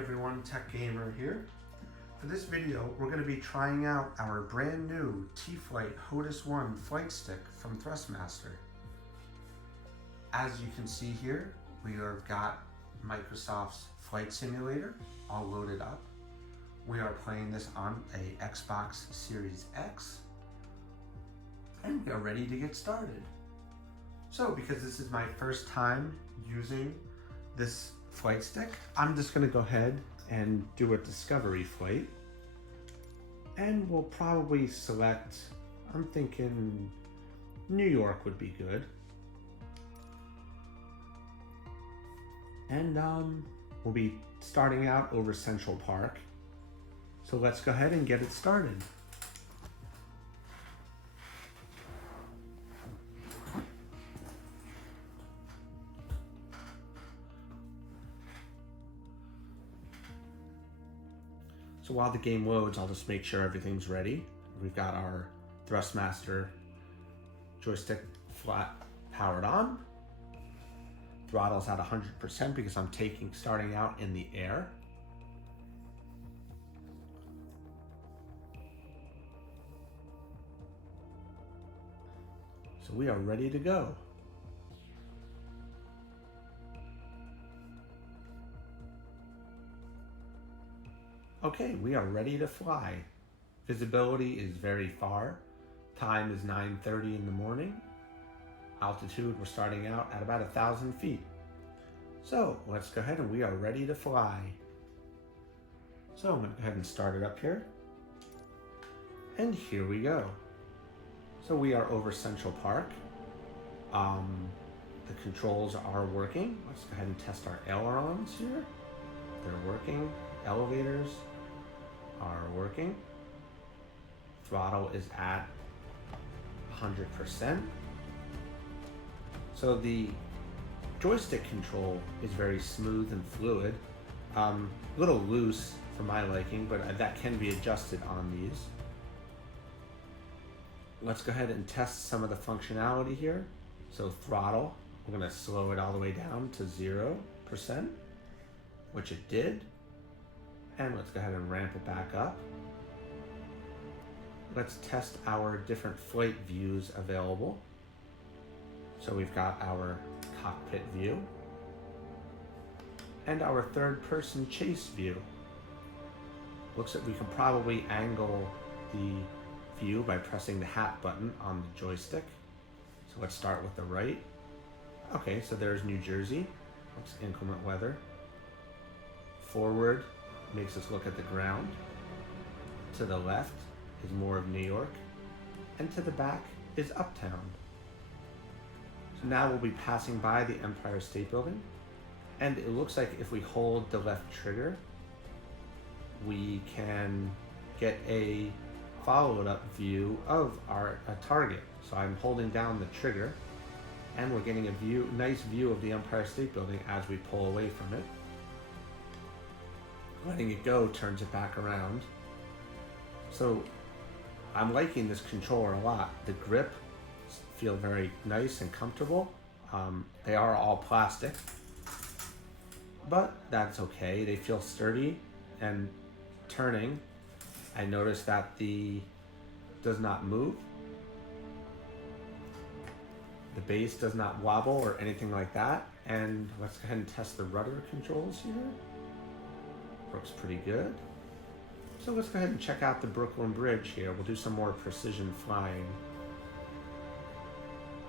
everyone, Tech Gamer here. For this video, we're going to be trying out our brand new T.FLIGHT HOTAS 1 flight stick from THRUSTMASTER. As you can see here, we have got Microsoft's flight simulator all loaded up. We are playing this on a Xbox Series X, and we are ready to get started. So, because this is my first time using this flight stick, I'm just going to go ahead and do a discovery flight, and we'll probably select, I'm thinking New York would be good, and we'll be starting out over Central Park. So let's go ahead and get it started. So while the game loads, I'll just make sure everything's ready. We've got our THRUSTMASTER joystick flat powered on. Throttle's at 100% because I'm starting out in the air. So we are ready to go. Okay, we are ready to fly. Visibility is very far. Time is 9:30 in the morning. Altitude, we're starting out at about 1,000 feet. So let's go ahead and we are ready to fly. So I'm going to go ahead and start it up here. And here we go. So we are over Central Park. The controls are working. Let's go ahead and test our ailerons here. They're working. Elevators are working. Throttle is at 100%. So the joystick control is very smooth and fluid. A little loose for my liking, but that can be adjusted on these. Let's go ahead and test some of the functionality here. So throttle, we're going to slow it all the way down to 0%, which it did. And let's go ahead and ramp it back up. Let's test our different flight views available. So we've got our cockpit view and our third person chase view. Looks like we can probably angle the view by pressing the hat button on the joystick. So let's start with the right. Okay, so there's New Jersey. Looks inclement weather. Forward makes us look at the ground. To the left is more of New York, and to the back is Uptown. So now we'll be passing by the Empire State Building, and it looks like if we hold the left trigger, we can get a followed up view of our target. So I'm holding down the trigger, and we're getting a nice view of the Empire State Building as we pull away from it. Letting it go turns it back around. So I'm liking this controller a lot. The grip feel very nice and comfortable. They are all plastic, but that's okay. They feel sturdy, and turning, I noticed that the does not move. The base does not wobble or anything like that. And let's go ahead and test the rudder controls here. Works pretty good. So let's go ahead and check out the Brooklyn Bridge here. We'll do some more precision flying.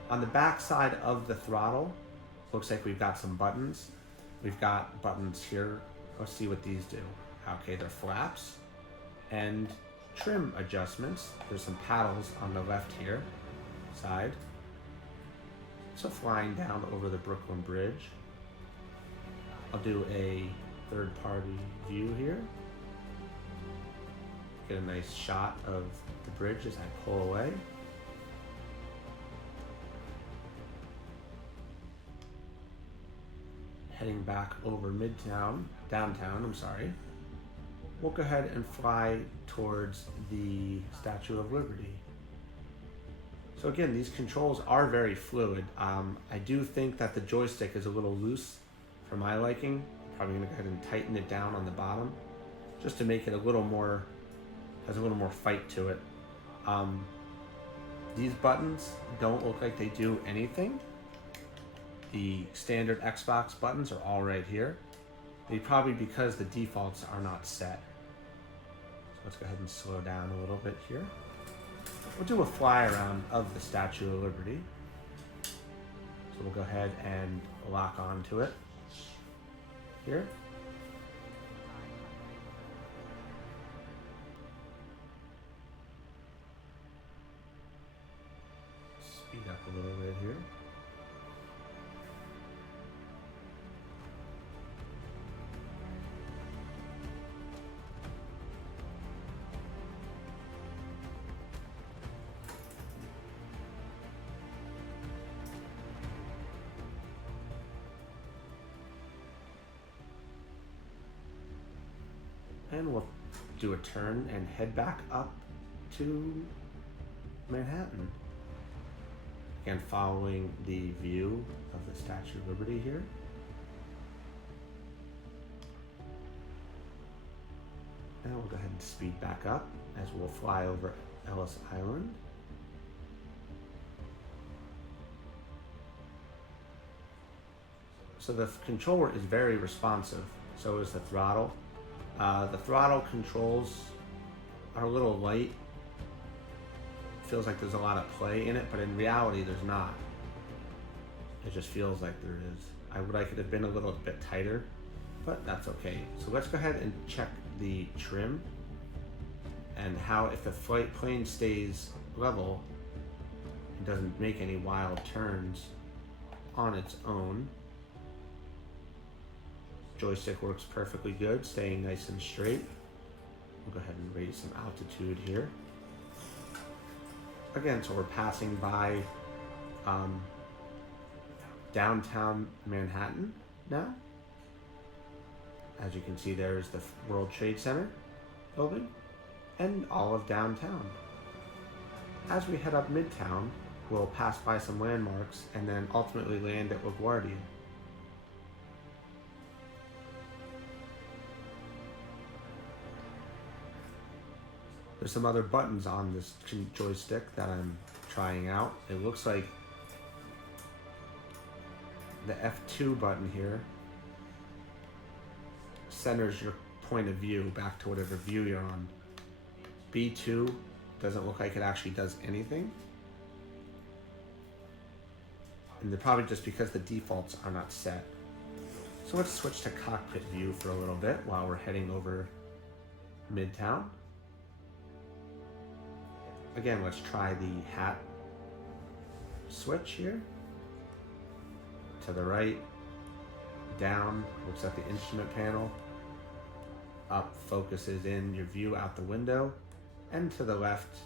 On the back side of the throttle, looks like we've got some buttons. We've got buttons here. Let's see what these do. Okay, they're flaps and trim adjustments. There's some paddles on the left here side. So flying down over the Brooklyn Bridge. I'll do a third-party view here. Get a nice shot of the bridge as I pull away. Heading back over downtown, I'm sorry. We'll go ahead and fly towards the Statue of Liberty. So again, these controls are very fluid. I do think that the joystick is a little loose for my liking. Probably gonna go ahead and tighten it down on the bottom, just to make it a little more, has a little more fight to it. These buttons don't look like they do anything. The standard Xbox buttons are all right here. They probably because the defaults are not set. So let's go ahead and slow down a little bit here. We'll do a fly around of the Statue of Liberty. So we'll go ahead and lock onto it here. Speed up a little bit here. And we'll do a turn and head back up to Manhattan. Again, following the view of the Statue of Liberty here. And we'll go ahead and speed back up as we'll fly over Ellis Island. So the controller is very responsive, so is the throttle. The throttle controls are a little light. Feels like there's a lot of play in it, but in reality there's not. It just feels like there is. I would like it to have been a little bit tighter, but that's okay. So let's go ahead and check the trim and how, if the plane stays level and doesn't make any wild turns on its own. Joystick works perfectly good, staying nice and straight. We'll go ahead and raise some altitude here. Again, so we're passing by downtown Manhattan now. As you can see, there's the World Trade Center building and all of downtown. As we head up Midtown, we'll pass by some landmarks and then ultimately land at LaGuardia. There's some other buttons on this joystick that I'm trying out. It looks like the F2 button here centers your point of view back to whatever view you're on. B2 doesn't look like it actually does anything. And they're probably just because the defaults are not set. So let's switch to cockpit view for a little bit while we're heading over Midtown. Again, let's try the hat switch here. To the right, down, looks at the instrument panel. Up focuses in your view out the window. And to the left,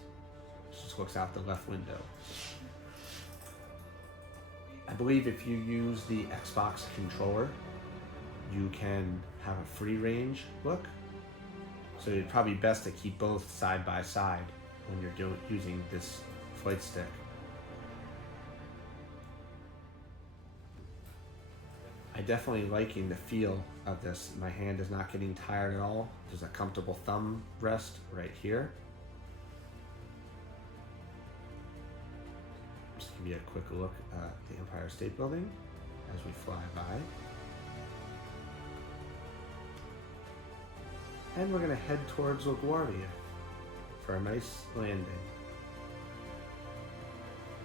just looks out the left window. I believe if you use the Xbox controller, you can have a free range look. So it's probably best to keep both side by side when you're using this flight stick. I definitely liking the feel of this. My hand is not getting tired at all. There's a comfortable thumb rest right here. Just give you a quick look at the Empire State Building as we fly by. And we're gonna head towards LaGuardia for a nice landing.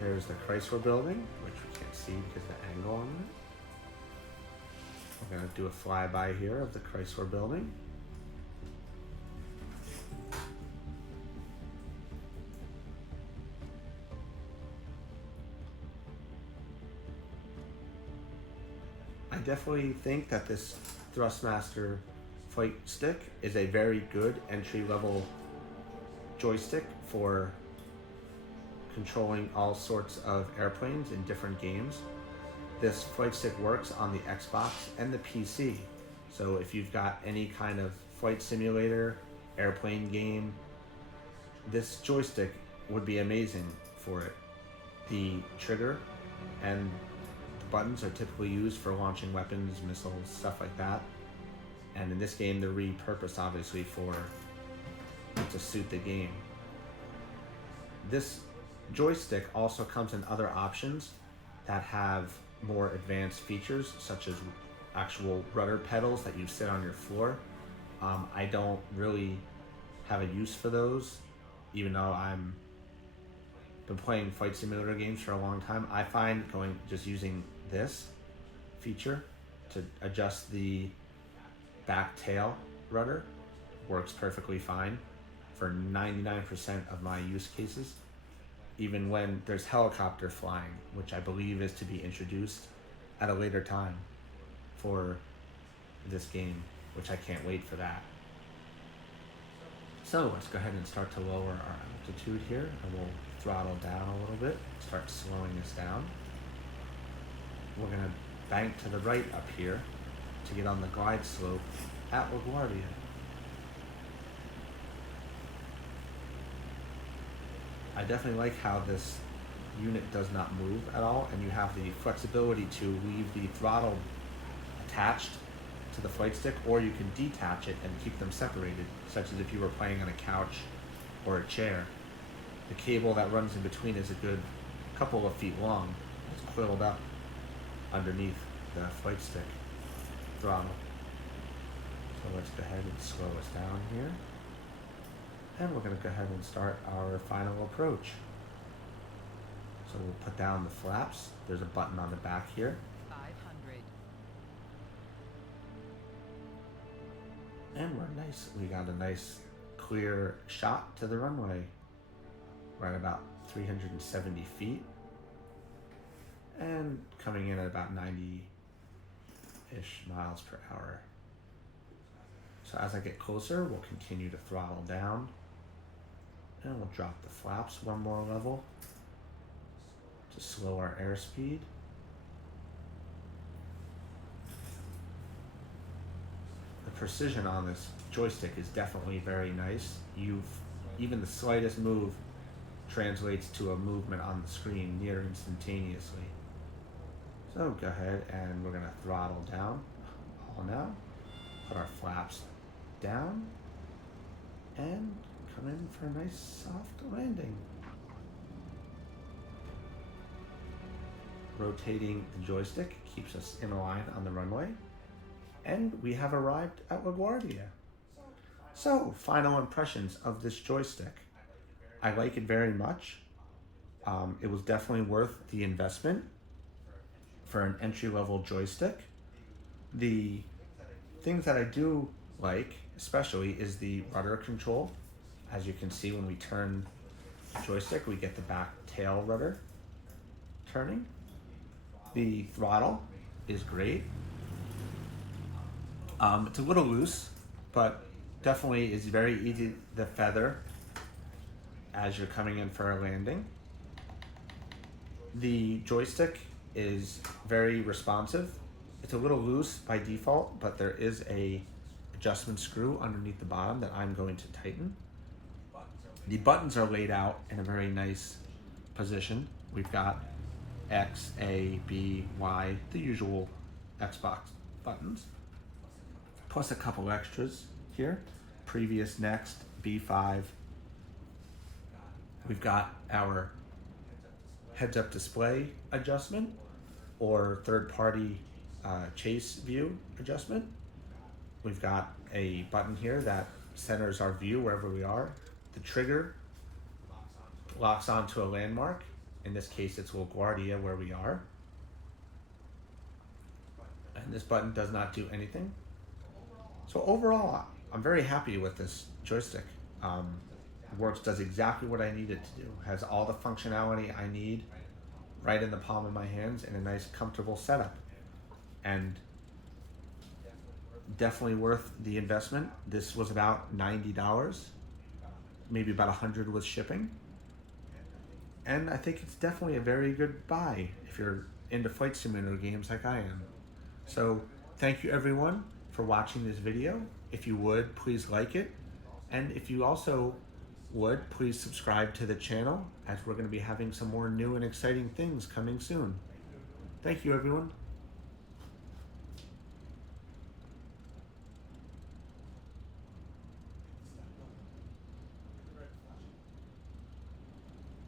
There's the Chrysler Building, which we can't see because of the angle on it. We're gonna do a flyby here of the Chrysler Building. I definitely think that this THRUSTMASTER flight stick is a very good entry-level joystick for controlling all sorts of airplanes in different games. This flight stick works on the Xbox and the PC. So if you've got any kind of flight simulator, airplane game, this joystick would be amazing for it. The trigger and the buttons are typically used for launching weapons, missiles, stuff like that. And in this game, they're repurposed obviously to suit the game. This joystick also comes in other options that have more advanced features, such as actual rudder pedals that you sit on your floor. I don't really have a use for those, even though I'm been playing flight simulator games for a long time. I find just using this feature to adjust the back tail rudder works perfectly fine for 99% of my use cases, even when there's helicopter flying, which I believe is to be introduced at a later time for this game, which I can't wait for that. So let's go ahead and start to lower our altitude here, and we'll throttle down a little bit, start slowing this down. We're going to bank to the right up here to get on the glide slope at LaGuardia. I definitely like how this unit does not move at all, and you have the flexibility to leave the throttle attached to the flight stick, or you can detach it and keep them separated, such as if you were playing on a couch or a chair. The cable that runs in between is a good couple of feet long. It's coiled up underneath the flight stick throttle. So let's go ahead and slow us down here. And we're going to go ahead and start our final approach. So we'll put down the flaps. There's a button on the back here. 500. And we got a nice clear shot to the runway. We're at about 370 feet. And coming in at about 90-ish miles per hour. So as I get closer, we'll continue to throttle down. And we'll drop the flaps one more level to slow our airspeed. The precision on this joystick is definitely very nice. Even the slightest move translates to a movement on the screen near instantaneously. So go ahead and we're going to throttle down all now. Put our flaps down and come in for a nice soft landing. Rotating the joystick keeps us in line on the runway, and we have arrived at LaGuardia. So, final impressions of this joystick. I like it very much. It was definitely worth the investment for an entry-level joystick. The things that I do like, especially, is the rudder control. As you can see, when we turn the joystick, we get the back tail rudder turning. The throttle is great. It's a little loose, but definitely is very easy to feather as you're coming in for a landing. The joystick is very responsive. It's a little loose by default, but there is a adjustment screw underneath the bottom that I'm going to tighten. The buttons are laid out in a very nice position. We've got X, A, B, Y, the usual Xbox buttons, plus a couple extras here. Previous, next, B5. We've got our heads-up display adjustment or third-party chase view adjustment. We've got a button here that centers our view wherever we are. The trigger locks onto a landmark. In this case, it's LaGuardia where we are. And this button does not do anything. So overall, I'm very happy with this joystick. Does exactly what I need it to do. Has all the functionality I need right in the palm of my hands in a nice, comfortable setup. And definitely worth the investment. This was about $90, maybe about $100 with shipping. And I think it's definitely a very good buy if you're into flight simulator games like I am. So thank you everyone for watching this video. If you would, please like it. And if you also would, please subscribe to the channel, as we're going to be having some more new and exciting things coming soon. Thank you everyone.